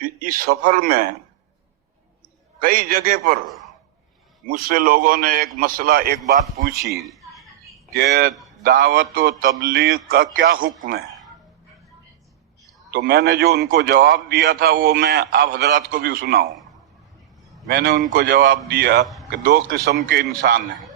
اس سفر میں کئی جگہ پر مجھ سے لوگوں نے ایک بات پوچھی کہ دعوت و تبلیغ کا کیا حکم ہے، تو میں نے جو ان کو جواب دیا تھا وہ میں آپ حضرات کو بھی سناؤں۔ میں نے ان کو جواب دیا کہ دو قسم کے انسان ہیں۔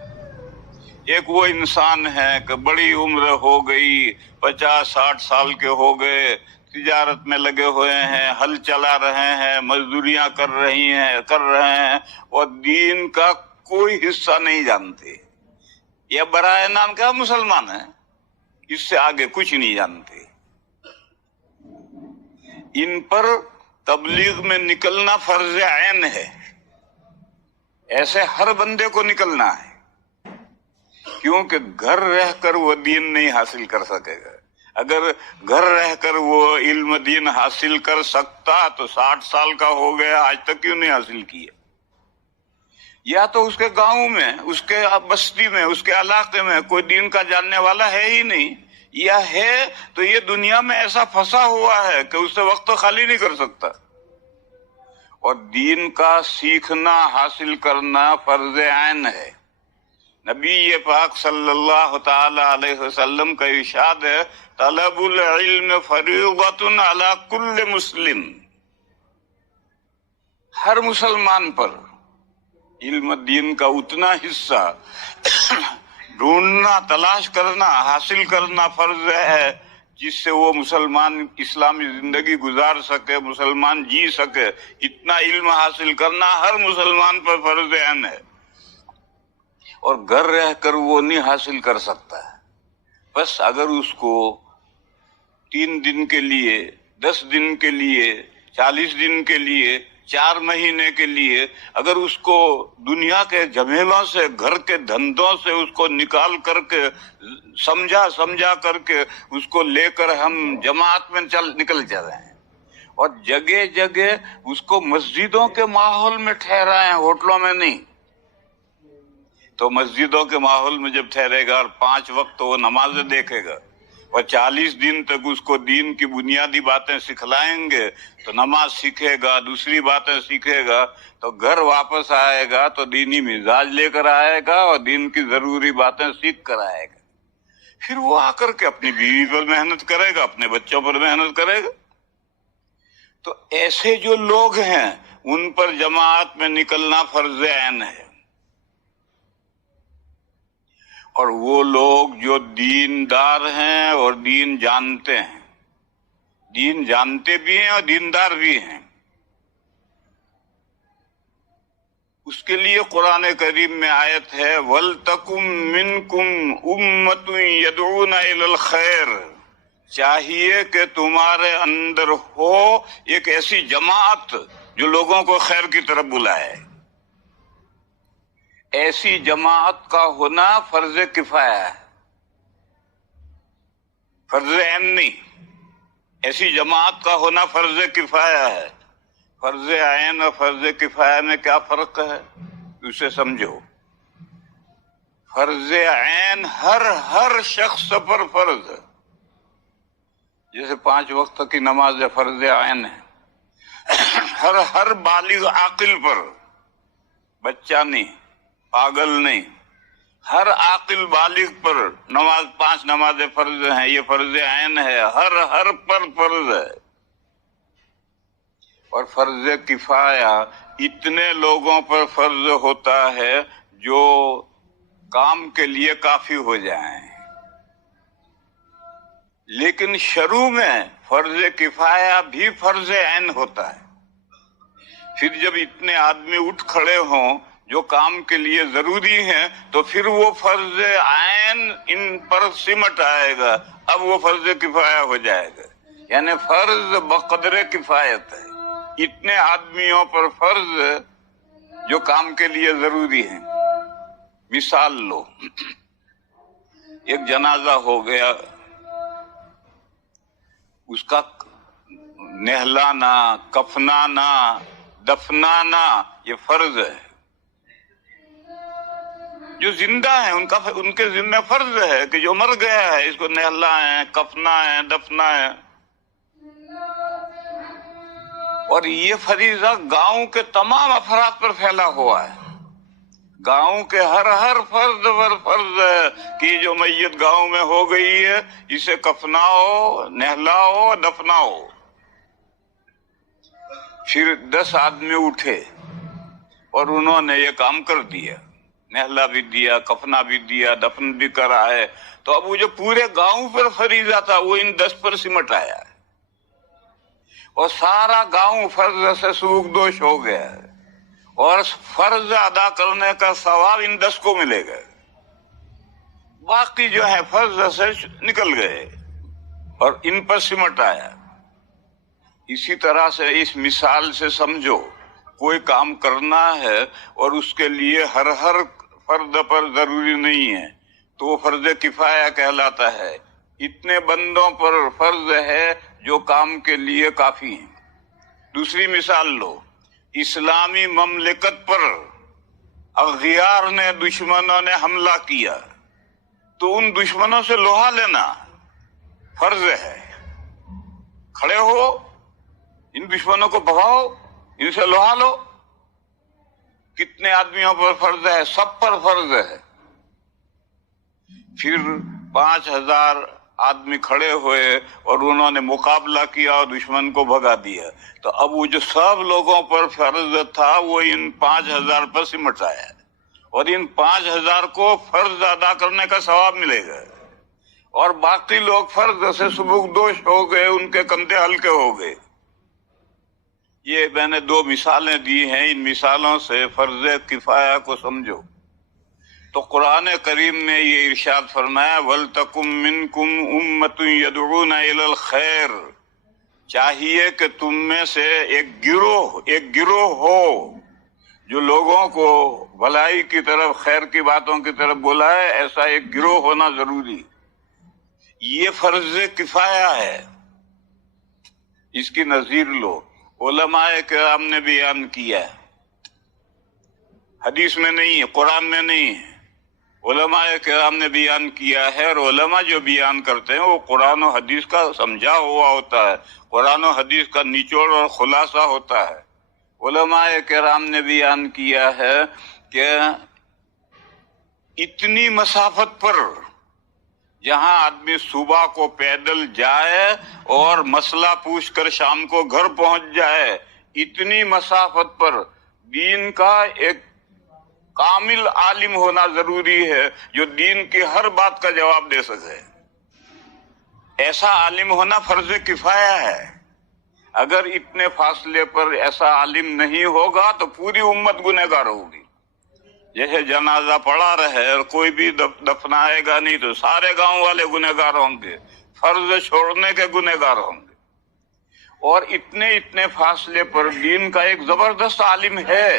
ایک وہ انسان ہے کہ بڑی عمر ہو گئی، 50-60 سال کے ہو گئے، تجارت میں لگے ہوئے ہیں، ہل چلا رہے ہیں، مزدوریاں کر رہے ہیں اور دین کا کوئی حصہ نہیں جانتے۔ یہ برائے نام کا مسلمان ہے، اس سے آگے کچھ نہیں جانتے۔ ان پر تبلیغ میں نکلنا فرض عین ہے، ایسے ہر بندے کو نکلنا ہے، کیونکہ گھر رہ کر وہ دین نہیں حاصل کر سکے گا۔ اگر گھر رہ کر وہ علم دین حاصل کر سکتا تو 60 سال کا ہو گیا، آج تک کیوں نہیں حاصل کیا؟ یا تو اس کے گاؤں میں، اس کے بستی میں، اس کے علاقے میں کوئی دین کا جاننے والا ہے ہی نہیں، یا ہے تو یہ دنیا میں ایسا پھنسا ہوا ہے کہ اس سے وقت خالی نہیں کر سکتا۔ اور دین کا سیکھنا حاصل کرنا فرض عین ہے۔ نبی پاک صلی اللہ تعالی علیہ وسلم کا ارشاد ہے، طلب العلم فریضۃ علی کل مسلم۔ ہر مسلمان پر علم دین کا اتنا حصہ ڈھونڈنا، تلاش کرنا، حاصل کرنا فرض ہے جس سے وہ مسلمان اسلامی زندگی گزار سکے، مسلمان جی سکے۔ اتنا علم حاصل کرنا ہر مسلمان پر فرض عین ہے، اور گھر رہ کر وہ نہیں حاصل کر سکتا ہے۔ بس اگر اس کو 3 دن کے لیے، 10 دن کے لیے، 40 دن کے لیے، 4 مہینے کے لیے اگر اس کو دنیا کے جھمیلوں سے، گھر کے دھندوں سے اس کو نکال کر کے، سمجھا کر کے اس کو لے کر ہم جماعت میں نکل جا رہے ہیں، اور جگہ جگہ اس کو مسجدوں کے ماحول میں ٹھہرائے ہیں، ہوٹلوں میں نہیں۔ تو مسجدوں کے ماحول میں جب ٹھہرے گا اور 5 وقت وہ نمازیں دیکھے گا اور 40 دن تک اس کو دین کی بنیادی باتیں سکھلائیں گے تو نماز سیکھے گا، دوسری باتیں سیکھے گا، تو گھر واپس آئے گا تو دینی مزاج لے کر آئے گا اور دین کی ضروری باتیں سیکھ کر آئے گا۔ پھر وہ آ کر کے اپنی بیوی پر محنت کرے گا، اپنے بچوں پر محنت کرے گا۔ تو ایسے جو لوگ ہیں ان پر جماعت میں نکلنا فرض عین ہے۔ اور وہ لوگ جو دیندار ہیں اور دین جانتے ہیں، دین جانتے بھی ہیں اور دیندار بھی ہیں، اس کے لیے قرآن کریم میں آیت ہے، وَلْتَكُمْ مِنْكُمْ أُمَّةٌ يَدْعُونَ إِلَى الْخَيْرِ۔ چاہیے کہ تمہارے اندر ہو ایک ایسی جماعت جو لوگوں کو خیر کی طرف بلائے۔ ایسی جماعت کا ہونا فرض کفایہ ہے، فرض عین نہیں۔ ایسی جماعت کا ہونا فرض کفایہ ہے۔ فرض عین اور فرض کفایہ میں کیا فرق ہے اسے سمجھو۔ فرض عین ہر شخص پر فرض ہے، جیسے 5 وقت کی نماز فرض عین ہے، ہر بالغ عاقل پر، بچہ نہیں، پاگل نہیں، ہر عاقل بالغ پر نماز، 5 نمازیں فرض ہیں، یہ فرض عین ہے، ہر پر فرض ہے۔ اور فرض کفایہ اتنے لوگوں پر فرض ہوتا ہے جو کام کے لیے کافی ہو جائیں، لیکن شروع میں فرض کفایہ بھی فرض عین ہوتا ہے۔ پھر جب اتنے آدمی اٹھ کھڑے ہوں جو کام کے لیے ضروری ہیں تو پھر وہ فرض عین ان پر سمٹ آئے گا، اب وہ فرض کفایہ ہو جائے گا۔ یعنی فرض بقدر کفایت ہے، اتنے آدمیوں پر فرض جو کام کے لیے ضروری ہیں۔ مثال لو، ایک جنازہ ہو گیا، اس کا نہلانا، کفنانا، دفنانا یہ فرض ہے۔ جو زندہ ہیں ان کے ذمہ فرض ہے کہ جو مر گیا ہے اس کو نہلائیں، کفنائیں، دفنائیں۔ اور یہ فریضہ گاؤں کے تمام افراد پر پھیلا ہوا ہے. گاؤں کے ہر فرد پر فرض ہے کہ جو میت گاؤں میں ہو گئی ہے اسے کفناؤ، نہلاؤ، دفناؤ. پھر 10 آدمی اٹھے اور انہوں نے یہ کام کر دیا، نہلا بھی دیا، کفنا بھی دیا، دفن بھی کرا ہے. تو اب وہ جو پورے گاؤں پر فریضہ تھا وہ ان 10 پر سمٹ آیا ہے اور سارا گاؤں فرض سے سوکھدوش ہو گیا ہے اور فرض ادا کرنے کا ثواب ان 10 کو ملے گا. باقی جو ہے فرض سے نکل گئے اور ان پر سمٹ آیا. اسی طرح سے اس مثال سے سمجھو کوئی کام کرنا ہے اور اس کے لیے ہر فرد پر ضروری نہیں ہے تو وہ فرض کفایہ کہلاتا ہے. اتنے بندوں پر فرض ہے جو کام کے لیے کافی ہیں. دوسری مثال لو، اسلامی مملکت پر اغیار نے، دشمنوں نے حملہ کیا تو ان دشمنوں سے لوہا لینا فرض ہے. کھڑے ہو، ان دشمنوں کو بھگاؤ، ان سے لوہا لو. کتنے آدمیوں پر فرض ہے؟ سب پر فرض ہے. پھر 5000 آدمی کھڑے ہوئے اور انہوں نے مقابلہ کیا اور دشمن کو بھگا دیا. تو اب وہ جو سب لوگوں پر فرض تھا وہ ان 5000 پر سمٹ آیا اور ان 5000 کو فرض ادا کرنے کا ثواب ملے گا اور باقی لوگ فرض سے سبکدوش ہو گئے، ان کے کندھے ہلکے ہو گئے. یہ میں نے 2 مثالیں دی ہیں، ان مثالوں سے فرض کفایہ کو سمجھو. تو قرآن کریم نے یہ ارشاد فرمایا وَلْتَكُمْ مِنْكُمْ أُمَّةٌ يَدْعُونَ إِلَى الْخَيْرِ، چاہیے کہ تم میں سے ایک گروہ ہو جو لوگوں کو بھلائی کی طرف، خیر کی باتوں کی طرف بلائے. ایسا ایک گروہ ہونا ضروری. یہ فرض کفایہ ہے. اس کی نظیر لو، علماء کرام نے بیان کیا ہے، حدیث میں نہیں ہے، قرآن میں نہیں ہے، علماء کرام نے بیان کیا ہے. اور علماء جو بیان کرتے ہیں وہ قرآن و حدیث کا سمجھا ہوا ہوتا ہے، قرآن و حدیث کا نچوڑ اور خلاصہ ہوتا ہے. علماء کرام نے بیان کیا ہے کہ اتنی مسافت پر جہاں آدمی صبح کو پیدل جائے اور مسئلہ پوچھ کر شام کو گھر پہنچ جائے، اتنی مسافت پر دین کا ایک کامل عالم ہونا ضروری ہے جو دین کی ہر بات کا جواب دے سکے. ایسا عالم ہونا فرض کفایہ ہے. اگر اتنے فاصلے پر ایسا عالم نہیں ہوگا تو پوری امت گنہگار ہوگی. جیسے جنازہ پڑا رہے اور کوئی بھی دفنائے گا نہیں تو سارے گاؤں والے گنہگار ہوں گے، فرض چھوڑنے کے گنہگار ہوں گے. اور اتنے فاصلے پر دین کا ایک زبردست عالم ہے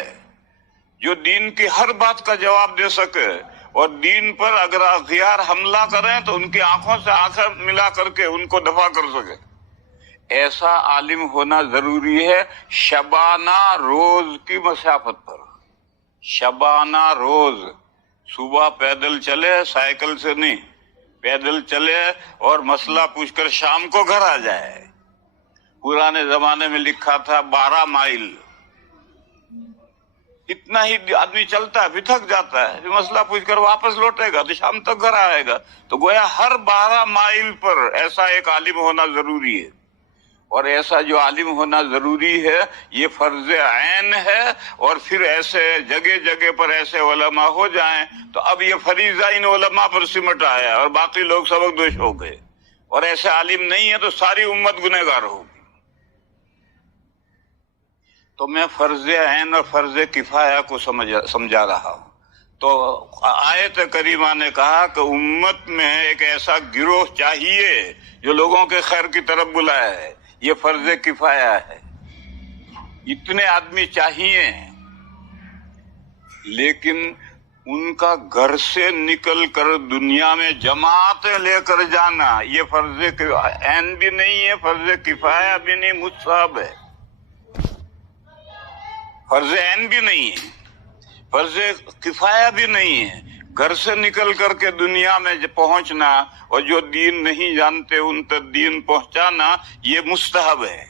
جو دین کی ہر بات کا جواب دے سکے اور دین پر اگر اغیار حملہ کریں تو ان کی آنکھوں سے آنکھیں ملا کر کے ان کو دفع کر سکے. ایسا عالم ہونا ضروری ہے. شبانہ روز کی مسافت پر، شبانہ روز صبح پیدل چلے، سائیکل سے نہیں، پیدل چلے اور مسئلہ پوچھ کر شام کو گھر آ جائے. پرانے زمانے میں لکھا تھا 12 مائل. اتنا ہی آدمی چلتا ہے، بھی تھک جاتا ہے، مسئلہ پوچھ کر واپس لوٹے گا تو شام تک گھر آئے گا. تو گویا ہر 12 مائل پر ایسا ایک عالم ہونا ضروری ہے. اور ایسا جو عالم ہونا ضروری ہے یہ فرض عین ہے. اور پھر ایسے جگہ پر ایسے علماء ہو جائیں تو اب یہ فریضہ ان علماء پر سمٹ آیا اور باقی لوگ سبکدوش ہو گئے. اور ایسے عالم نہیں ہے تو ساری امت گنہگار ہوگی. تو میں فرض عین اور فرض کفایہ کو سمجھا رہا ہوں. تو آیت کریمہ نے کہا کہ امت میں ایک ایسا گروہ چاہیے جو لوگوں کے خیر کی طرف بلائے. یہ فرض کفایہ ہے. اتنے آدمی چاہیے لیکن ان کا گھر سے نکل کر دنیا میں جماعتیں لے کر جانا یہ فرض عین بھی نہیں ہے، فرض کفایہ بھی نہیں، مستحب ہے. فرض عین بھی نہیں ہے، فرض کفایہ بھی نہیں ہے. گھر سے نکل کر کے دنیا میں پہنچنا اور جو دین نہیں جانتے ان تک دین پہنچانا یہ مستحب ہے.